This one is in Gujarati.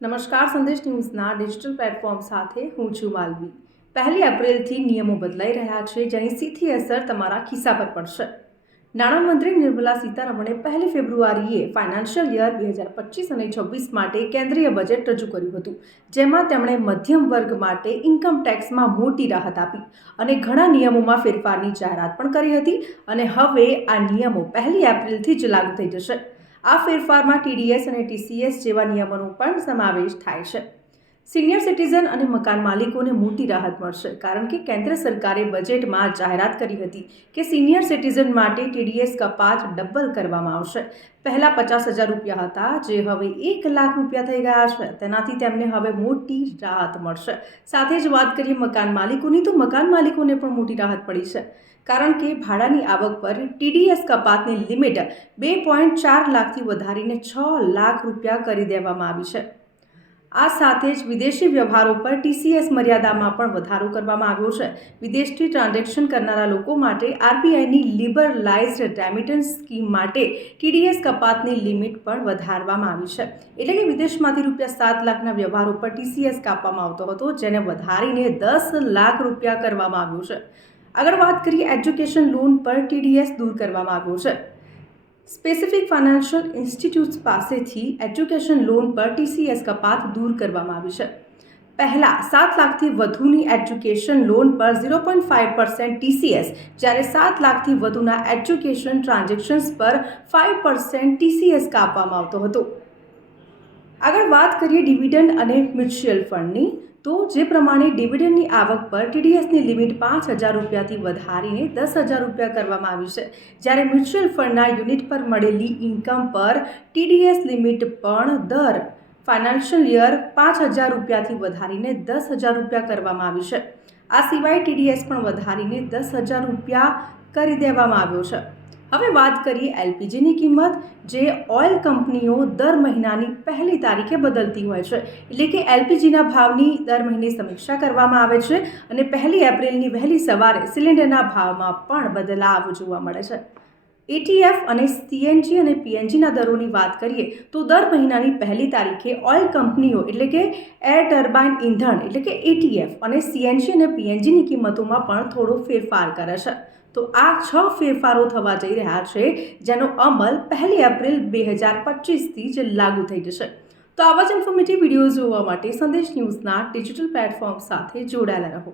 નમસ્કાર, સંદેશ ન્યૂઝના ડિજિટલ પ્લેટફોર્મ સાથે હું છું માલવી। 1 એપ્રિલથી નિયમો બદલાઈ રહ્યા છે, જેની સીધી અસર તમારા ખિસ્સા પર પડશે। નાણામંત્રી નિર્મલા સીતારમણે 1 ફેબ્રુઆરીએ ફાઇનાન્શિયલ યર 2025 અને 26 માટે કેન્દ્રીય બજેટ રજૂ કર્યું હતું, જેમાં તેમણે મધ્યમ વર્ગ માટે ઇન્કમ ટેક્સમાં મોટી રાહત આપી અને ઘણા નિયમોમાં ફેરફારની જાહેરાત પણ કરી હતી। અને હવે આ નિયમો 1 એપ્રિલથી જ લાગુ થઈ જશે। આ ફેરફારમાં ટીડીએસ અને ટીસીએસ જેવા નિયમોનો પણ સમાવેશ થાય છે। સિનિયર સિટીઝન અને મકાન માલિકોને મોટી રાહત મળશે, કારણ કે કેન્દ્ર સરકારે બજેટમાં જાહેરાત કરી હતી કે સિનિયર સિટીઝન માટે ટીડીએસ કપાત ડબલ કરવામાં આવશે। પહેલા 50,000 રૂપિયા હતા, જે હવે 1 લાખ રૂપિયા થઈ ગયા છે। તેનાથી તેમને હવે મોટી રાહત મળશે। સાથે જ વાત કરીએ મકાન માલિકોની, તો મકાન માલિકોને પણ મોટી રાહત પડી છે, કારણ કે ભાડાની આવક પર ટીડીએસ કપાતની લિમિટ 2.4 લાખથી વધારીને 6 લાખ રૂપિયા કરી દેવામાં આવી છે। આ સાથે જ વિદેશી વ્યવહારો પર ટીસીએસ મર્યાદામાં પણ વધારો કરવામાં આવ્યો છે। વિદેશથી ટ્રાન્ઝેક્શન કરનારા લોકો માટે આરબીઆઈની લિબરલાઇઝ્ડ રેમિટન્સ સ્કીમ માટે ટીડીએસ કપાતની લિમિટ પણ વધારવામાં આવી છે। એટલે કે વિદેશમાંથી ₹7 લાખના વ્યવહારો પર ટીસીએસ કાપવામાં આવતો હતો, જેને વધારીને 10 લાખ રૂપિયા કરવામાં આવ્યો છે। આગળ વાત કરીએ એજ્યુકેશન લોન પર ટીડીએસ દૂર કરવામાં આવ્યો છે। સ્પેસિફિક ફાઇનાન્શિયલ ઇન્સ્ટિટ્યૂટ્સ પાસેથી એજ્યુકેશન લોન પર ટીસીએસ કપાત દૂર કરવામાં આવી છે। પહેલાં 7 લાખથી વધુની એજ્યુકેશન લોન પર 0.5% ટીસીએસ, જ્યારે 7 લાખથી વધુના એજ્યુકેશન ટ્રાન્ઝેક્શન્સ પર 5% ટીસીએસ કાપવામાં આવતો હતો। આગળ વાત કરીએ ડિવિડન્ડ અને મ્યુચ્યુઅલ ફંડની, તો જે પ્રમાણે ડિવિડન્ડની આવક પર ટીડીએસની લિમિટ 5,000 રૂપિયાથી વધારીને 10,000 રૂપિયા કરવામાં આવી છે, જ્યારે મ્યુચ્યુઅલ ફંડના યુનિટ પર મળેલી ઇન્કમ પર ટીડીએસ લિમિટ પણ દર ફાઇનાન્શિયલ યર 5,000 રૂપિયાથી વધારીને 10,000 રૂપિયા કરવામાં આવી છે। આ સિવાય ટીડીએસ પણ વધારીને 10,000 રૂપિયા કરી દેવામાં આવ્યો છે। હવે વાત કરીએ એલપીજીની કિંમત, જે ઓઇલ કંપનીઓ દર મહિનાની 1લી તારીખે બદલતી હોય છે। એટલે કે એલપીજીના ભાવની દર મહિને સમીક્ષા કરવામાં આવે છે અને 1 એપ્રિલની વહેલી સવારે સિલિન્ડરના ભાવમાં પણ બદલાવ જોવા મળે છે। એટીએફ અને સીએનજી અને પીએનજીના દરોની વાત કરીએ તો દર મહિનાની 1લી તારીખે ઓઇલ કંપનીઓ એટલે કે એર ટર્બાઇન ઇંધણ એટલે કે એટીએફ અને સીએનજી અને પીએનજીની કિંમતોમાં પણ થોડો ફેરફાર કરે છે। તો આ 6 ફેરફારો થવા જઈ રહ્યા છે, જેનો અમલ 1 એપ્રિલ 2025થી જ લાગુ થઈ જશે। તો આવા જ ઇન્ફોર્મેટિવ વિડીયો જોવા માટે સંદેશ ન્યૂઝના ડિજિટલ પ્લેટફોર્મ સાથે જોડાયેલા રહો।